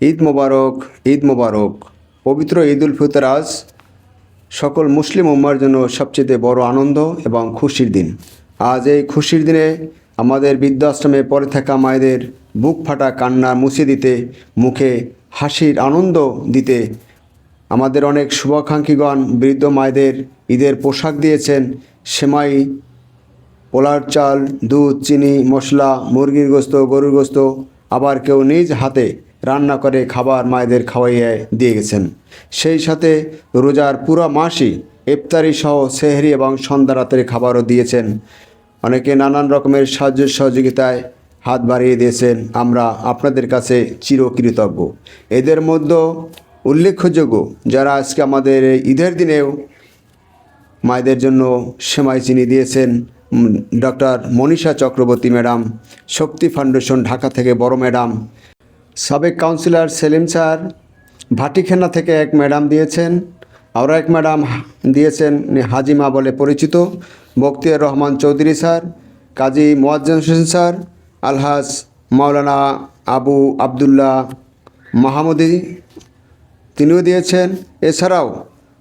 ঈদ মোবারক, ঈদ মোবারক। পবিত্র ঈদ উল ফিতর আজ সকল মুসলিম উম্মার জন্য সবচেয়ে বড় আনন্দ এবং খুশির দিন। আজ এই খুশির দিনে আমাদের বৃদ্ধাশ্রমে পড়ে থাকা মায়েদের বুক ফাটা কান্না মুছে দিতে, মুখে হাসির আনন্দ দিতে আমাদের অনেক শুভাকাঙ্ক্ষীগণ বৃদ্ধ মায়েদের ঈদের পোশাক দিয়েছেন। সেমাই, পোলার চাল, দুধ, চিনি, মশলা, মুরগির গোস্ত, গরুর গোস্ত, আবার কেউ নিজ হাতে রান্না করে খাবার মায়েদের খাওয়াইয়ে দিয়ে গেছেন। সেই সাথে রোজার পুরো মাসই ইফতারি সহ সেহরি এবং সন্ধ্যা রাতের খাবারও দিয়েছেন। অনেকে নানান রকমের সাহায্য সহযোগিতায় হাত বাড়িয়ে দিয়েছেন। আমরা আপনাদের কাছে চিরকৃতজ্ঞ। এদের মধ্যে উল্লেখযোগ্য যারা আজকে আমাদের ঈদের দিনেও মায়েদের জন্য সেমাই চিনি দিয়েছেন, ডক্টর মনীষা চক্রবর্তী ম্যাডাম, শক্তি ফাউন্ডেশন ঢাকা থেকে বড় ম্যাডাম, সাবেক কাউন্সিলর সেলিম স্যার, ভাটিখানা থেকে এক ম্যাডাম দিয়েছেন, আরও এক ম্যাডাম দিয়েছেন হাজিমা বলে পরিচিত, বখতিয়ার রহমান চৌধুরী স্যার, কাজী মোয়াজ্জেম হোসেন স্যার, আলহাজ মাওলানা আবু আবদুল্লাহ মাহমুদি তিনিও দিয়েছেন। এছাড়াও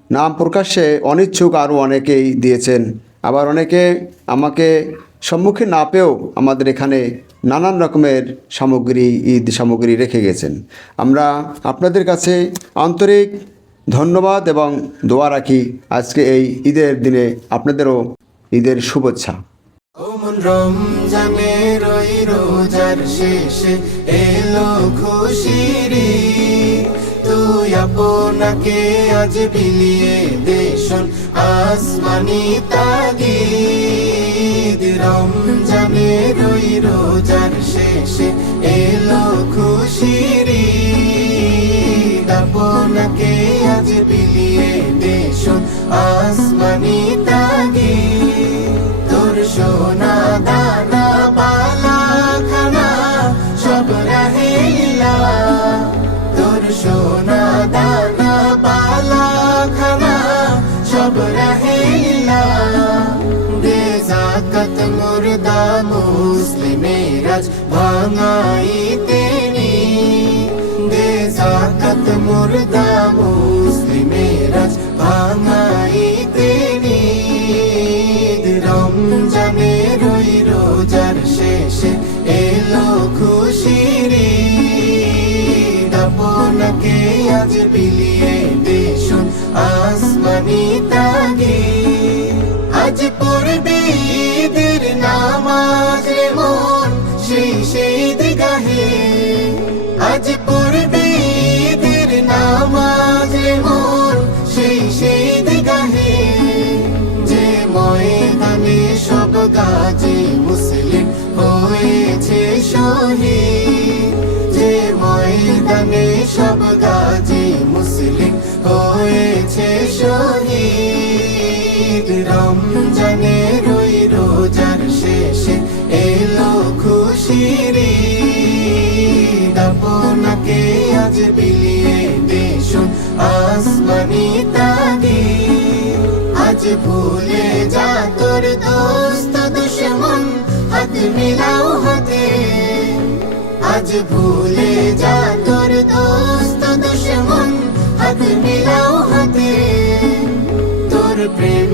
নাম প্রকাশ্যে অনিচ্ছুক আরও অনেকেই দিয়েছেন। আবার অনেকে আমাকে সম্মুখীন না পেয়েও আমাদের এখানে নানান রকমের সামগ্রী, ঈদ সামগ্রী রেখে গেছেন। আমরা আপনাদের কাছে আন্তরিক ধন্যবাদ এবং দোয়া রাখি আজকে এই ঈদের দিনে আপনাদেরও ঈদের শুভেচ্ছা। রমজানের ওই রোজার শেষে এলো খুশির ঈদ, তুই আপনাকে আজ বিলিয়ে দেশন আসমানি তাগিদ। রমজানের ওই রোজার শেষে এলো খুশির ঈদ, আপনাকে আজ বিলিয়ে দেশন আসমানি তাগিদ। তোর সোনা দানা বালা খানা সব রাহিলা, তোর সোনা দানা বালা খানা সব রাহিলা। দে যাকাত মুর্দা মুসলিমের আজ ভাঙাইতে নি, দে যাকাত মুর্দা মুসলিমের আজ ভাঙাইতে নি। রমজানের ওই রোজার শেষে এলো খুশির ঈদ, আপনাকে আজ বিলিয়ে দেশন আসমানি তাগিদ। আজ পড়বে ঈদের নামাজ রে মন সেই ঈদগাহে, আজ পড়বে ঈদের নামাজ রে মন সেই ঈদগাহে। যে ময়দানে সব গাজী মুসলিম হয়েছে শহীদ, যে ময়দানে সব গাজী মুসলিম হয়েছে শহীদ। রমজানের ওই রোজার শেষে এলো খুশির ঈদ, আপনাকে আজ বিলিয়ে দেশন আসমানি তাগিদ। আজ ভুলে যা তোর দোস্ত দুশ্মন, হাত মিলাও হাতে। আজ ভুলে যা তোর দোস্ত দুশ্মন, হাত মিলাও হাতে। তোর প্রেম